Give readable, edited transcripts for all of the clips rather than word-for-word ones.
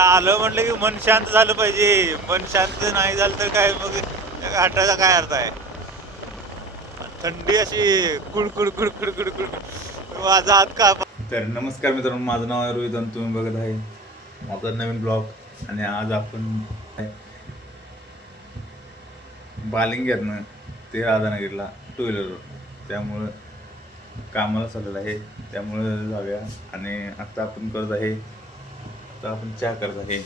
आलं म्हटलं की मन शांत झालं पाहिजे. मन शांत नाही झालं तर काय मग घाटाचा काय अर्थ आहे. थंडी अशी कुडकुड कुडकुड कुडकुड माझा हात का. तर नमस्कार मित्रांनो, माझं नाव आहे रोहित आणि तुम्ही बघत आहे माझा नवीन ब्लॉग. आणि आज आपण बालिंग्यातनं ते राधानगरला टू व्हीलरवर, त्यामुळं कामाला चाललेलं आहे, त्यामुळं जाऊया. आणि आता आपण करत आहे, आता आपण चहा करत आहे.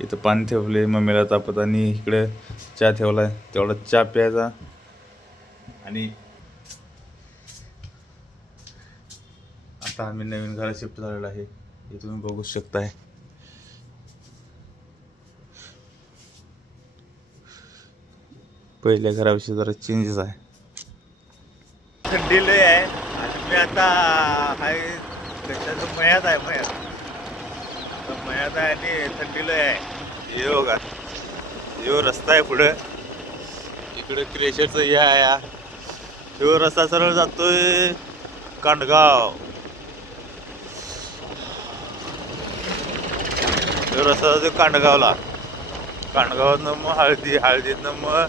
इथं पाणी ठेवले मम्मीला तापत आणि इकडे चहा ठेवला आहे. तेवढा चहा प्यायचा आणि आता आम्ही नवीन घरात शिफ्ट झालेला आहे, हे तुम्ही बघू शकताय. पहिल्या घराविषयी जरा चेंजेस आहे. थंडी लय आहे आणि मी आता हाय कशाचं मयात आहे. मयात आहे आणि थंडी लय आहे. हे बघा, ह्यो रस्ता आहे पुढं, इकडे क्रेशरचं हे आहे. ह्यो रस्ता सरळ जातोय कांडगाव. ह्यो रस्ता जातोय कांडगावला. कांडगावातनं मग हळदीतनं मग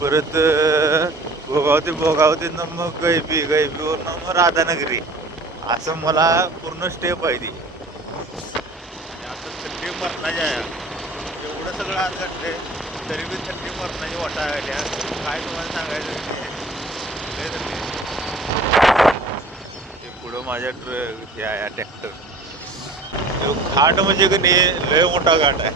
परत भोगावतीनं मग गैबीवरनं मग राधानगरी. असं मला पूर्ण स्टेप आहे ती. आता थंडी मरणाची आहे. एवढं सगळं आज घडले तरी बी थंडी मरणाची वाटा आल्या. काय तुम्हाला सांगायचं ते पुढं माझ्या हे आहे ट्रॅक्टर. घाट म्हणजे की नाही लय मोठा घाट आहे.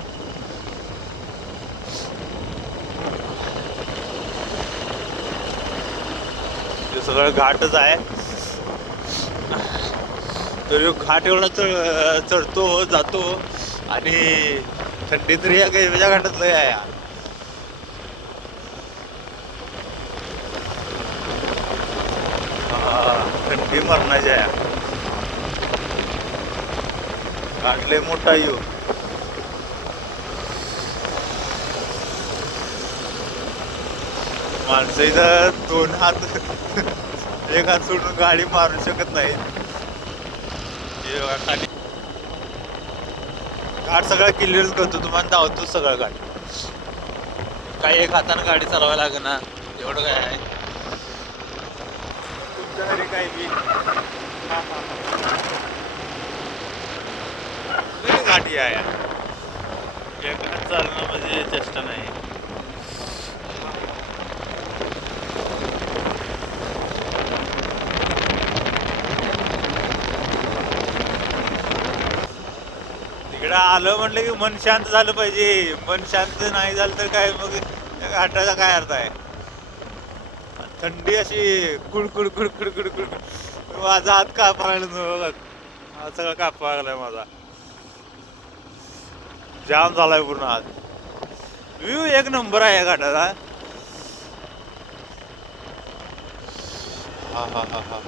ते सगळं घाटच आहे. तर घाट एवढा चढतो जातो आणि थंडी तरी या काही घाटात लय आहे. थंडी मरणाची आहे. घाट लय मोठा येऊ. माणसं इथं दोन हात एक हात सोडून गाडी मारू शकत नाही. खाली घाट सगळा क्लिअर करतो, तुम्हाला धावतो सगळा घाट. काही एक हातानं गाडी चालवायला लागेल ना, एवढं काय आहे तुमच्या घरी काही बी. घाटी आहे, एक हात चालणं म्हणजे चेष्टा नाही. इकडं आलं म्हटलं की मन शांत झालं पाहिजे. मन शांत नाही झालं तर काय मग घाटाचा काय अर्थ आहे. थंडी अशी कुडकुड कुडकुड कुडकुड माझा हात कापायला बघा, हा सगळं कापा लागलाय माझा. जाम झालाय पूर्ण हात. व्ह्यू एक नंबर आहे घाटाचा. हा हा हा हा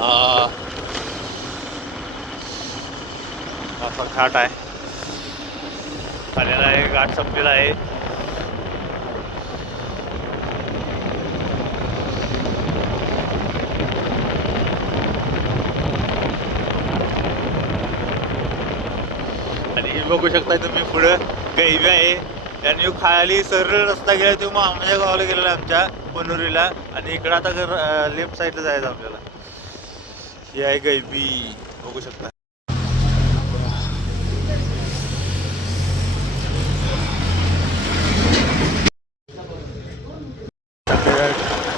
हा असा घाट आहे. आलेला आहे, घाट संपलेला आहे. आणि हे बघू शकता तुम्ही पुढं गैबी आहे. आणि खाली सरळ रस्ता गेला तो मामाच्या गावाला गेलेला आमच्या पनुरीला. आणि इकडं आता लेफ्ट साईडला जायचं आपल्याला. ही आहे गैबी, बघू शकता.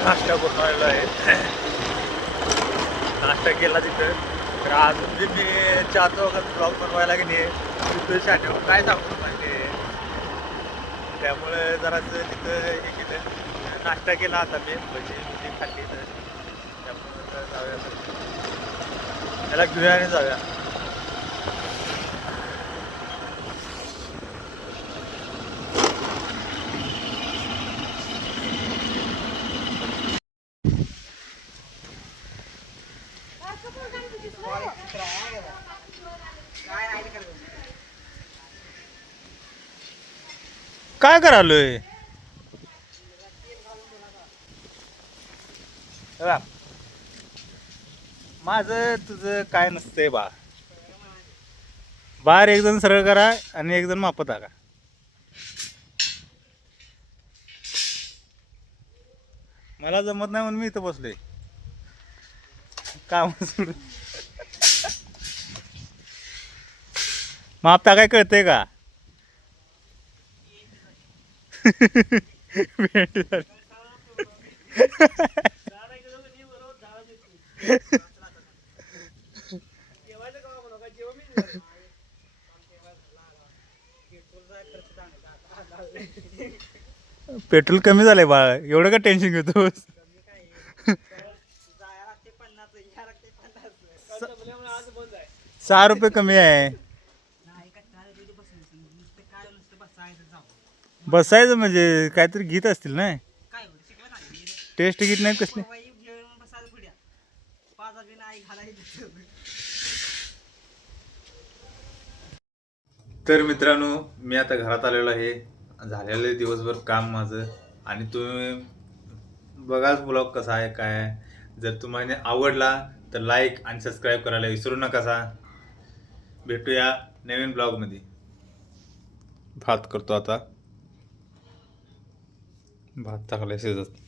नाश्ता करून आलेला आहे. नाश्ता केला तिथं. तर अजून बी मी चाहतो वगैरे ब्लॉग बनवायला की नाही तिथं शाट्यावर काय सांगतो माहिती. त्यामुळे जरासं तिथं हे केलं, नाश्ता केला. आता मी भजी खाल्ली. तर त्यामुळे जाऊया, त्याला घेऊया आणि जाऊया. काय करालोय? बघा, माझं तुझं काय नसतंय बा. बाहेर एक जण सरळ करा आणि एक जण मापत टाका. मला जमत नाही म्हणून मी इथं बसलोय काम सोडून. माप टाकाय कळतंय का? भेंडी झाली. पेट्रोल कमी झालंय बाळा, एवढं का टेन्शन घेतोस? 6 रुपये कमी आहे. बसायचं म्हणजे काहीतरी गीत असतील ना, टेस्ट गीत नाही कसले. तर मित्रांनो, मी आता घरात आलेलो आहे. झालेलं आहे दिवसभर काम माझं. आणि तुम्ही बघाच ब्लॉग कसा आहे काय आहे. जर तुम्हाला आवडला तर लाईक आणि सबस्क्राईब करायला विसरू नका. भेटूया नवीन ब्लॉगमध्ये. भात करतो आता. भात टाकला शिजत.